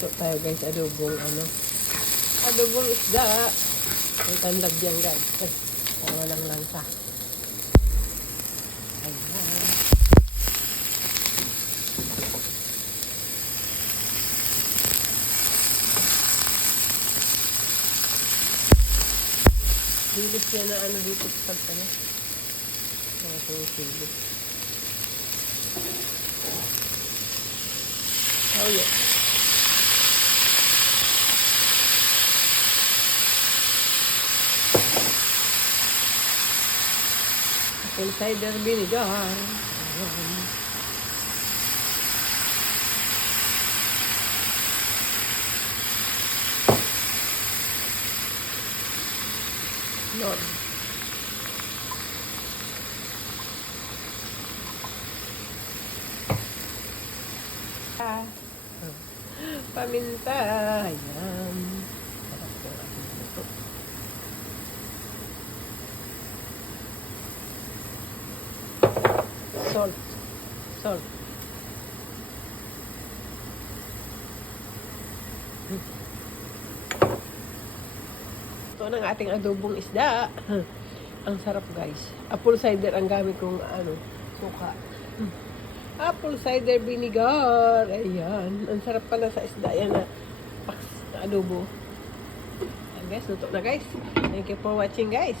Ito tayo guys, adobong isda. May tandag yan guys. Walang lansa. Ayan. Bilis yan na dito sa pagkano. Ito yung bilis. Oh yeah. Apple cider vinegar. Ayan. Lord. Paminta. Ayan. Sarap po ating luto. Salt. Salt. Ito ang ating adobong isda. Ang sarap guys. Apple cider ang gamit kong suka. Apple cider vinegar. Ayan. Ang sarap pala sa isda. Yan na adobo. Ayan guys, luto na guys. Thank you for watching guys.